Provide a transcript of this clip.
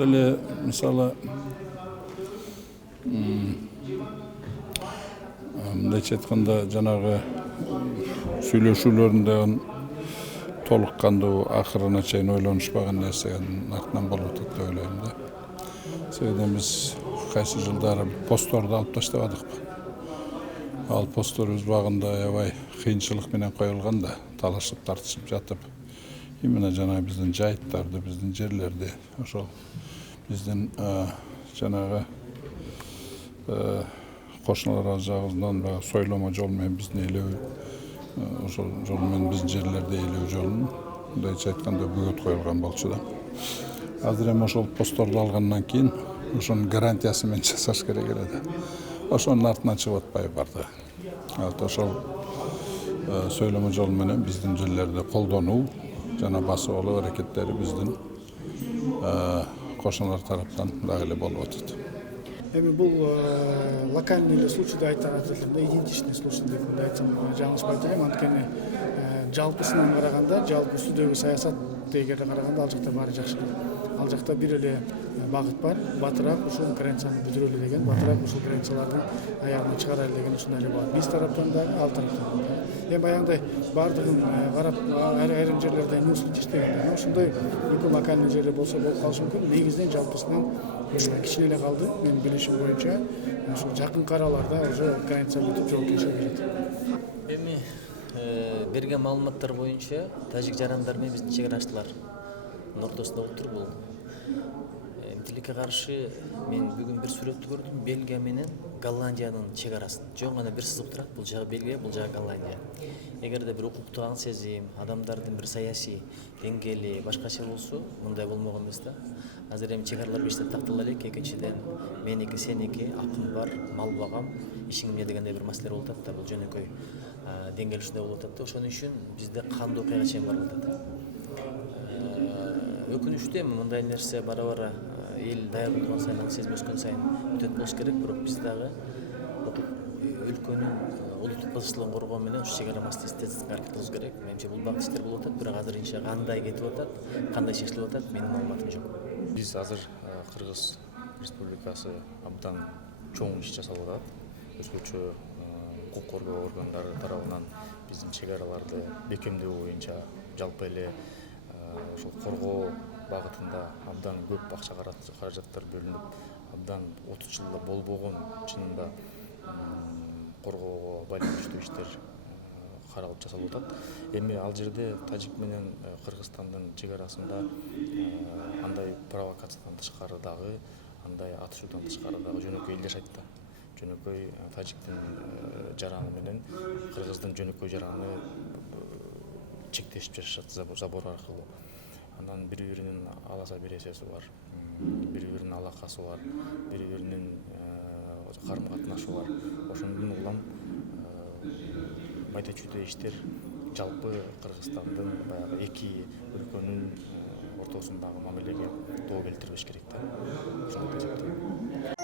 деле мисалы мындайча айтканда жанагы сүйлөшүүлөрүндө толук кандуу акырына чейин ойлонушпаган нерсенин артынан болуп атат деп ойлойм да. Себебинен биз кайсы жылдары постторду алып таштабадыкпы. Ал постторубуз убагында аябай кыйынчылык менен коюлган да, талашып тартышып жатып, именно жана биздин жайыттарды, биздин жерлерди, ошол биздин жанагы кошуналар жагыбыздан баягы сойломо жол менен биздин ээлөө, ошол жол менен биздин жерлерди ээлөө жолун мындайча айтканда бөгөт коюлган болчу да. Азыр эми ошол постторду алгандан кийин ошонун гарантиясы менен жасаш керек эле да. Ошонун артынан чыгып атпай барды. Ошол сойломо жол менен биздин жерлерди колдонуу жана басып алуу аракеттери биздин кошуналар тараптан дагы эле болуп атат. Эми бул локальный случай деп айтат элем да, идентичный случай деп айтсам жаңылышпайт элем. Анткени жалпысынан караганда, жалпы үстүдөгү саясат дегенде караганда ал жакта баары жакшы. Ал жакта бир эле багыт бар, батыраак ушул границаны бүтүрөлү деген, батыраак ушул границалардын аягына чыгарайлы деген ушундай эле бар. Биз тараптан дагы, ал тараптан дагы. Эми баягындай баардыгын карап айрым жерлерде эмне ушул иштегенде, ошондой экөө локальный жерде болсо болуп калышы мүмкүн. Негизинен жалпысынан кичине эле калды. Менин билишим боюнча, ушул жакынкы араларда уже граница бүтүп жоопкерчилик берет. Эми берген маалыматтар боюнча тажик жарандар менен биздин чек арачылардын ортосунда отур бул. Тилекке каршы мен бүгүн бир сүрөттү көрдүм. Бельгия менен Голландиянын чек арасын. Жөн гана бир сызык турат. Бул жагы Бельгия, бул жагы Голландия. Эгерде бир укуктук аң сезим, адамдардын бир саясий деңгээли башкача болсо, мындай болмогон эмес да. Азыр эми чек аралар биринчиден тактала элек, экинчиден меники, сеники, акым бар, мал багам, ишиң эмне дегендей бир маселелер болуп атат да. Бул жөнөкөй деңгээл ушундай болуп атат да. Ошон үчүн бизде кандуу окуяга чейин барып атат. Өкүнүчтүү эми мындай нерсе бара-бара эл даяр болгон сайын, аң сезим өскөн сайын өтөт болуш керек, бирок биз дагы өлкөнүн улуттук бызыкчылыгын коргоо менен ушу чек ара маселесин тезирээк аракет кылышыбыз керек. Менимче бул багып иштер болуп атат, бирок азырынча кандай кетип атат, кандай чечилип атат, менин маалыматым жок. Биз азыр Кыргыз Республикасы абдан чоң иш жасалып атат. Өзгөчө укук коргоо органдары тарабынан биздин чек араларды бекемдөө боюнча жалпы эле ошол коргоо багытында абдан көп акча каражаттар бөлүнүп, абдан 30 жылда болбогон чынында коргоого байланыштуу иштер каралып жасалып атат. Эми ал жерде Тажик менен Кыргызстандын чек арасында андай провокациядан тышкары дагы, андай атышуудан тышкары дагы жөнөкөй эл жашайт да. Жөнөкөй Тажиктин жараны менен Кыргыздын жөнөкөй жараны чектешип жашашат забор аркылуу. Андан бири-биринин аласа бересеси бар, бири-биринин алакасы бар, бири-биринин карым-катнашы бар. Ошондон улам майда чүйдө иштер жалпы Кыргызстандын баягы эки өлкөнүн ортосундагы мамилеге доо келтирбеш керек да. Ошондой